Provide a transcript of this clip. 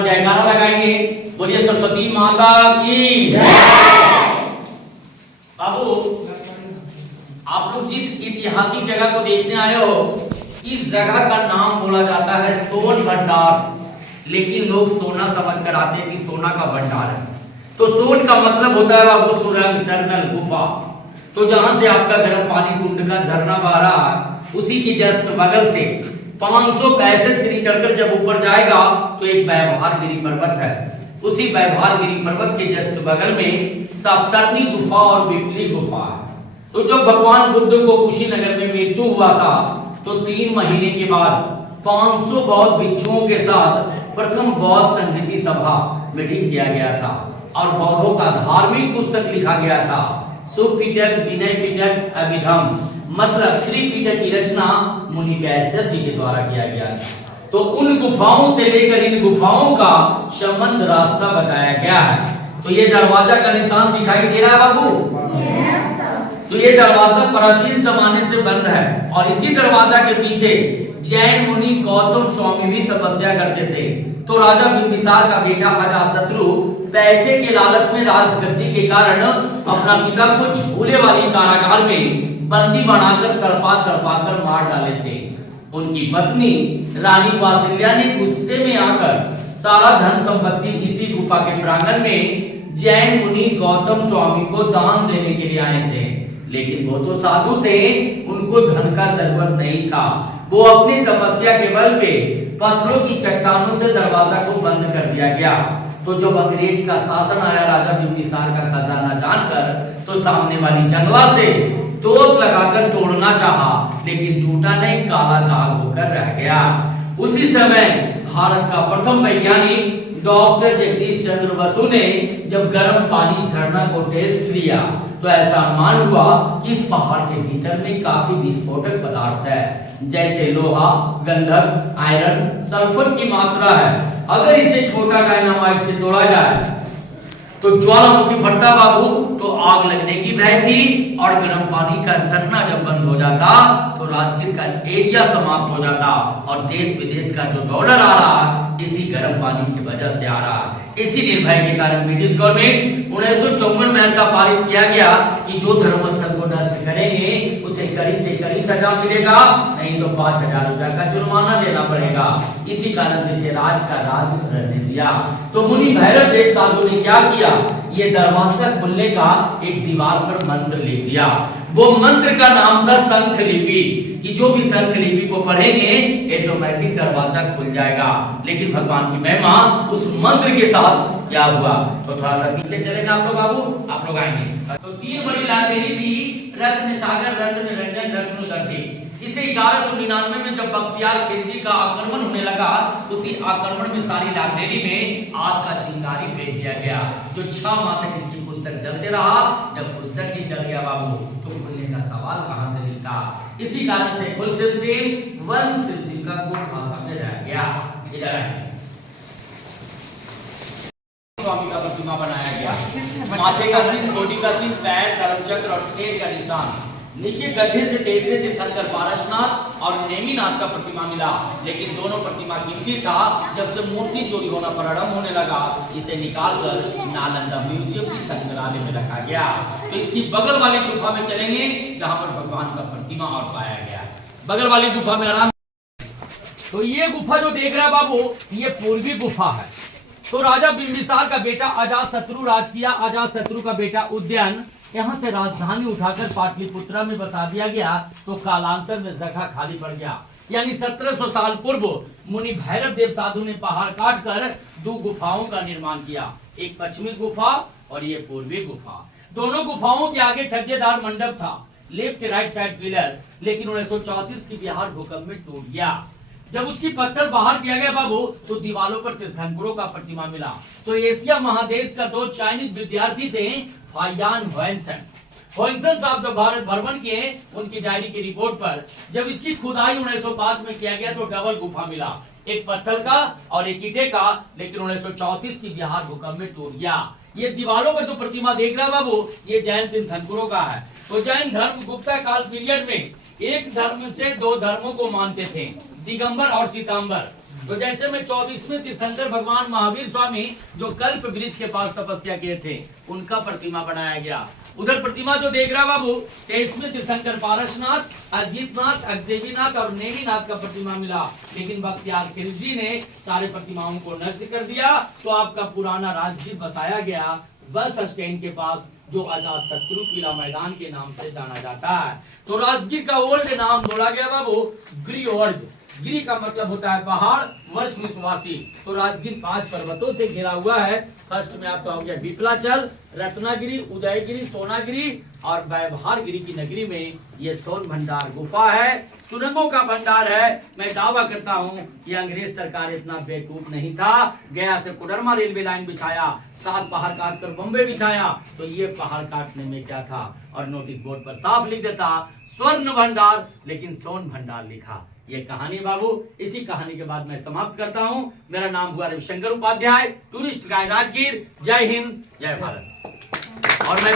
जयकारा लगाएंगे। बोलिए सरस्वती माता की जय। बाबू, आप लोग जिस ऐतिहासिक जगह को देखने आए हो, इस जगह का नाम बोला जाता है सोन भंडार, लेकिन लोग सोना समझकर आते हैं कि सोना का भंडार है। तो सोन का मतलब होता है बाबू सुरंग, टनल, गुफा। तो जहां से आपका गर्म पानी कुंड का झरना बह रहा है, उसी की जस्ट बगल से 565 सीढ़ी चढ़कर जब ऊपर जाएगा तो एक व्यवहारगिरी पर्वत है। उसी व्यवहारगिरी पर्वत के जस्ट बगल में सप्तर्षि गुफा और विपली गुफा है। तो जब भगवान बुद्ध को कुशीनगर में मृत्यु हुआ था, तो 3 महीने के बाद 500 बौद्ध भिक्षुओं के साथ प्रथम बौद्ध संगीति सभा मीटिंग किया गया था और बौद्धों का धार्मिक पुस्तक लिखा गया था। सुपिटक, विनय पिटक, अभिधम, मतलब त्रिपिटक की रचना मुनि व्यास जी के द्वारा किया गया था। तो उन गुफाओं से लेकर इन गुफाओं का संबंध रास्ता बताया गया है। तो ये दरवाजा का निशान दिखाई दे रहा है बाबू। तो ये दरवाजा प्राचीन जमाने से बंद है और इसी दरवाजा के पीछे जैन मुनि गौतम स्वामी भी तपस्या करते थे। तो राजा बिंबिसार का बेटा अजातशत्रु पैसे के लालच में राजगद्दी के कारण अपना पिता को झूले वाली कारागार में बंदी बनाकर तड़पा कर मार डाले थे। उनकी पत्नी रानी कौशल्या ने गुस्से में आकर सारा धन संपत्ति इसी गुफा के प्रांगण में जैन मुनि गौतम स्वामी को दान देने के लिए आए थे। लेकिन वो तो साधु थे, उनको धन का जरूरत नहीं था। वो अपनी तपस्या के बल पे पत्थरों की चट्टानों से दरवाजा को बंद कर दिया गया। तो जब अंग्रेज का शासन आया राजा बिंबिसार का खजाना जानकर, तो सामने वाली जंगला से तोप लगाकर तोड़ना चाहा, लेकिन टूटा नहीं, काला दाग होकर रह गया। उसी समय भारत का प्रथम वैज्ञानिक डॉक्टर जगदीश चंद्र बसु ने जब गर्म पानी झरना को टेस्ट किया, तो ऐसा अनुमान हुआ कि इस पहाड़ के भीतर में काफी विस्फोटक पदार्थ है, जैसे लोहा, गंधक, आयरन, सल्फर की मात्रा है। अगर इसे छोटा डायनामाइट से तोड़ा जाए तो ज्वालामुखी फटता बाबू, तो आग लगने की भय थी और गर्म पानी का झरना जब बंद हो जाता तो राजगीर का एरिया समाप्त हो जाता और देश विदेश का जो डॉलर आ रहा इसी गर्म पानी की वजह से आ रहा। इसी निर्भय के कारण ब्रिटिश गवर्नमेंट 1954 में ऐसा पारित किया गया कि जो धर्मस्थल को नष्ट करेंगे उसे कड़ी से कड़ी सजा मिलेगा, नहीं तो 5000 रुपया का जुर्माना देना पड़ेगा। इसी कारण से इसे राज का राज रहने दिया। तो मुनि भैरव देव साधु ने क्या किया, ये दरवाजा खुलने का एक दीवार पर मंत्र लिख दिया। वो मंत्र का नाम था शंख लिपि, कि जो भी शंख लिपि को पढ़ेंगे ऑटोमेटिक दरवाजा खुल जाएगा। लेकिन भगवान की महिमा उस मंत्र के साथ क्या हुआ, तो थोड़ा सा पीछे चलेंगे आप लोग बाबू, आप लोग आएंगे। तो 3 बड़ी लाइब्रेरी थी, रत्न सागर, रत्न रंजन, रत्न लड्डी। इसे 1199 में जब बख्तियार खिलजी का आक्रमण होने लगा, तो उसी आक्रमण में सारी लाइब्रेरी में आग का चिंगारी भेज दिया गया, जो 6 माह तक इसकी पुस्तक जलते रहा। जब पुस्तक ही जल गया बाबू, तो खुलने का सवाल कहां से मिलता। इसी कारण से फुलसिल सिंह वन सिल का कोट भाषा में रह गया। इधर आए, स्वामी का प्रतिमा बनाया गया, माथे का सिंह, कोटी का सिंह, पैर, धर्मचक्र और शेर का निशान। नीचे गड्ढे से देखते तीर्थंकर पारसनाथ और नेमिनाथ का प्रतिमा मिला, लेकिन दोनों प्रतिमा कीमती था। जब से मूर्ति चोरी होना प्रारंभ होने लगा, इसे निकालकर नालंदा म्यूजियम की संग्रहालय में रखा गया। तो इसकी बगल वाली गुफा में चलेंगे, जहां पर भगवान का प्रतिमा और पाया गया। बगल वाली गुफा में आराम। तो ये गुफा जो देख रहा है बाबू, ये पूर्वी गुफा है। तो राजा बिंबिसार का बेटा अजातशत्रु राज किया। अजातशत्रु का बेटा उदयन यहाँ से राजधानी उठाकर पाटलिपुत्रा में बसा दिया गया। तो कालांतर में जगह खाली पड़ गया, यानी 1700 साल पूर्व मुनि भैरव देव साधु ने पहाड़ काट कर 2 गुफाओं का निर्माण किया, एक पश्चिमी गुफा और ये पूर्वी गुफा। दोनों गुफाओं के आगे छज्जेदार मंडप था, लेफ्ट राइट साइड पिलर, लेकिन 1934 की बिहार भूकंप में टूट गया। जब उसकी पत्थर बाहर किया गया बाबू, तो दीवारों पर तीर्थंकरों का प्रतिमा मिला। तो एशिया महादेश का 2 चाइनीज विद्यार्थी थे, फायान होएनसन साहब जब भारत भ्रमण किए, उनकी डायरी की रिपोर्ट पर जब इसकी खुदाई 1905 में किया गया, तो डबल गुफा मिला, एक पत्थर का और एक ईंटे का, लेकिन 1934 की बिहार भूकंप में टूट गया। ये दीवारों पर जो प्रतिमा देख रहा बाबू, ये जैन तीर्थंकरों का है। तो जैन धर्म गुप्ता काल पीरियड में एक धर्म से 2 धर्मों को मानते थे, दिगंबर और सीतांबर। तो जैसे में 24वें तीर्थंकर भगवान महावीर स्वामी जो कल्प वृक्ष के पास तपस्या किए थे, उनका प्रतिमा बनाया गया। उधर प्रतिमा जो देख रहा बाबू, 23वें तीर्थंकर पारसनाथ, अजीतनाथ, अक्षदेवीनाथ और नेमीनाथ का प्रतिमा मिला। लेकिन बख्तियार खिलजी ने सारे प्रतिमाओं को नष्ट कर दिया। तो आपका पुराना राजगीर बसाया गया बस स्टैंड के पास, जो अजात शत्रु किला मैदान के नाम से जाना जाता है। तो राजगीर का ओल्ड नाम बोला गया बाबू गिरिवर्ज। गिरी का मतलब होता है पहाड़, वर्ष में सुवासी। तो राजगीर 5 पर्वतों से घिरा हुआ है। फर्स्ट में आपका हो गया विपलाचल, रत्नागिरी, उदयगिरी, सोनागिरी और व्यवहारगिरी की नगरी में ये सोन भंडार गुफा है, सुरंगों का भंडार है। मैं दावा करता हूँ कि अंग्रेज सरकार इतना बेवकूफ नहीं था। गया से कोडरमा रेलवे लाइन बिछाया, 7 पहाड़ काट कर बम्बे बिछाया, तो ये पहाड़ काटने में क्या था। और नोटिस बोर्ड पर साफ लिख देता स्वर्ण भंडार, लेकिन सोन भंडार लिखा। ये कहानी बाबू, इसी कहानी के बाद मैं समाप्त करता हूँ। मेरा नाम हुआ रविशंकर उपाध्याय, टूरिस्ट गाइड राजगीर। जय हिंद, जय भारत। और मैं